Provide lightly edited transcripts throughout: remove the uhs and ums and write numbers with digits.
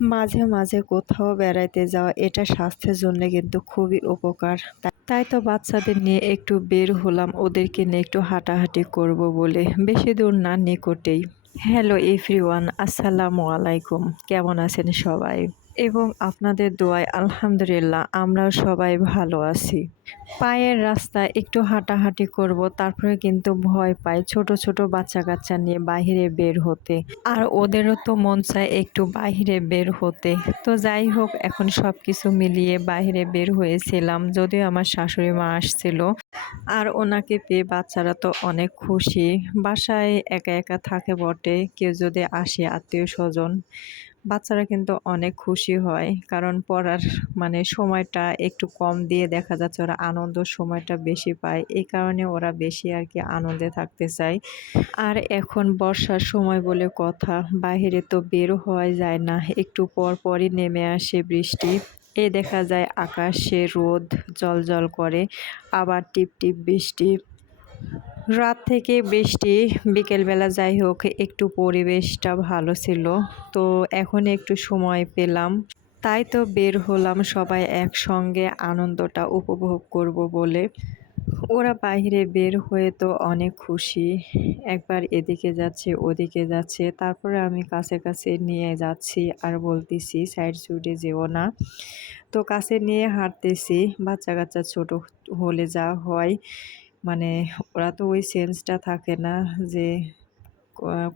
মাঝে মাঝে কোথাও বেড়াইতে যাওয়া এটা স্বাস্থ্যের জন্য কিন্তু খুবই উপকার। তাই তো বাচ্চাদের নিয়ে একটু বের হলাম ওদেরকে নিয়ে একটু হাঁটাহাঁটি করব বলে, বেশি দূর না, নিকটেই। হ্যালো এভরিওয়ান, আসসালামু আলাইকুম। কেমন আছেন সবাই? এবং আপনাদের দোয়ায় আলহামদুলিল্লাহ আমরাও সবাই ভালো আছি। পায়ের রাস্তায় একটু হাঁটাহাঁটি করব, তারপরে কিন্তু ভয় পাই ছোট ছোট বাচ্চা কাচ্চা নিয়ে বাহিরে বের হতে। আর ওদেরও তো মন চায় একটু বাহিরে বের হতে। তো যাই হোক, এখন সব কিছু মিলিয়ে বাহিরে বের হয়েছিলাম, যদিও আমার শাশুড়ি মা আসছিল। আর ওনাকে পেয়ে বাচ্চারা তো অনেক খুশি। বাসায় একা একা থাকে বটে, কেউ যদি আসে আত্মীয় স্বজন, বাচ্চারা কিন্তু অনেক খুশি হয়। কারণ পড়ার সময়টা একটু কম দিয়ে দেখা যাচ্ছে ওরা আনন্দ সময়টা বেশি পায়, এই কারণে ওরা বেশি আর কি আনন্দে থাকতে চায়। আর এখন বর্ষার সময় বলে কথা, বাইরে তো বের হওয়া যায় না, একটু পর পরই নেমে আসে বৃষ্টি। দেখা যায় আকাশে রোদ জ্বলজ্বল করে, আবার টিপ টিপ বৃষ্টি। রাত থেকে বৃষ্টি, বিকেলবেলা যাই হোক একটু পরিবেশটা ভালো ছিল। তো এখন একটু সময় পেলাম, তাই তো বের হলাম সবাই একসঙ্গে আনন্দটা উপভোগ করব বলে। ওরা বাইরে বের হয়ে তো অনেক খুশি, একবার এদিকে যাচ্ছে ওদিকে যাচ্ছে, তারপরে আমি কাছে কাছে নিয়ে যাচ্ছি আর বলতেছি সাইড সুইডে যেও না। তো কাছে নিয়ে হাঁটতেছি। বাচ্চা কাচ্চা ছোট হলে যা হয়, মানে ওরা তো ওই সেন্সটা থাকে না যে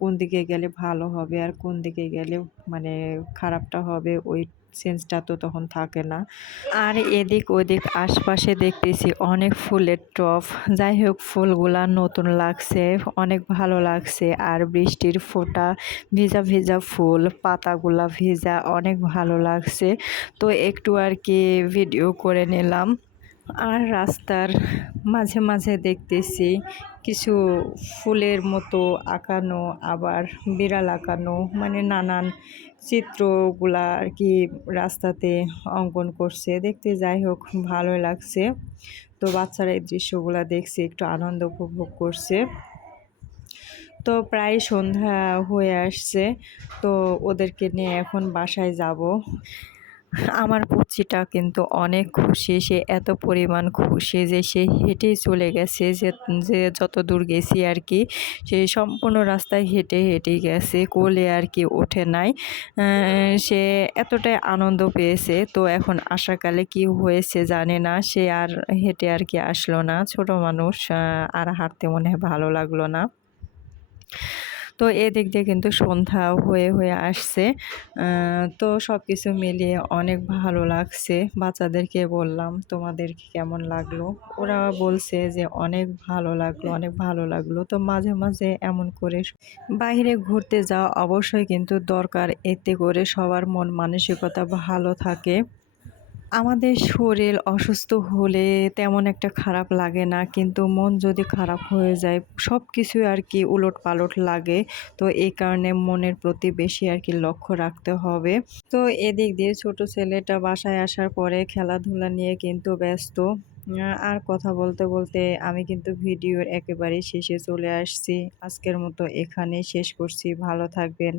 কোন দিকে গেলে ভালো হবে আর কোন দিকে গেলে মানে খারাপটা হবে, ওই সেন্সটা তো তখন থাকে না। আর এদিক ওদিক আশপাশে দেখতেছি অনেক ফুলের টব। যাই হোক, ফুলগুলা নতুন লাগছে, অনেক ভালো লাগছে। আর বৃষ্টির ফোঁটা, ভিজা ভিজা ফুল, পাতাগুলা ভিজা, অনেক ভালো লাগছে। তো একটু আর কি ভিডিও করে নিলাম। আর রাস্তার মাঝে মাঝে দেখতেছি কিছু ফুলের মতো আঁকানো, আবার বিড়াল আঁকানো, নানান চিত্রগুলা আর কি রাস্তাতে অঙ্কন করছে দেখতে। যাই হোক, ভালোই লাগছে। তো বাচ্চারা এই দৃশ্যগুলা দেখছে, একটু আনন্দ উপভোগ করছে। তো প্রায় সন্ধ্যা হয়ে আসছে, তো ওদেরকে নিয়ে এখন বাসায় যাব। আমার পুচিটা কিন্তু অনেক খুশি, সে এত পরিমাণ খুশি যে সে হেঁটেই চলে গেছে। যে যে যত দূর গেছি আর কি, সে সম্পূর্ণ রাস্তায় হেঁটে হেঁটেই গেছে, কোলে আর কি ওঠে নাই। সে এতটাই আনন্দ পেয়েছে। তো এখন আসাকালে কি হয়েছে জানে না, সে আর হেঁটে আর কি আসলো না। ছোট মানুষ, আর হাঁটতে মনে হয় ভালো লাগলো না। তো এদিক দিয়ে কিন্তু সন্ধ্যা হয়ে হয়ে আসছে। তো সব কিছু মিলিয়ে অনেক ভালো লাগছে। বাচ্চাদেরকে বললাম তোমাদের কেমন লাগলো, ওরা বলছে যে অনেক ভালো লাগলো, অনেক ভালো লাগলো। তো মাঝে মাঝে এমন করে বাইরে ঘুরতে যাওয়া অবশ্যই কিন্তু দরকার, এতে করে সবার মন মানসিকতা ভালো থাকে। আমাদের শরীর অসুস্থ হলে তেমন একটা খারাপ লাগে না, কিন্তু মন যদি খারাপ হয়ে যায় সব কিছু আর কি উলটপালট লাগে। তো এই কারণে মনের প্রতি বেশি আর কি লক্ষ্য রাখতে হবে। তো এদিক দিয়ে ছোট ছেলেটা বাসায় আসার পরে খেলাধুলা নিয়ে কিন্তু ব্যস্ত। আর কথা বলতে বলতে আমি কিন্তু ভিডিওর একেবারে শেষে চলে আসছি। আজকের মতো এখানেই শেষ করছি। ভালো থাকবেন।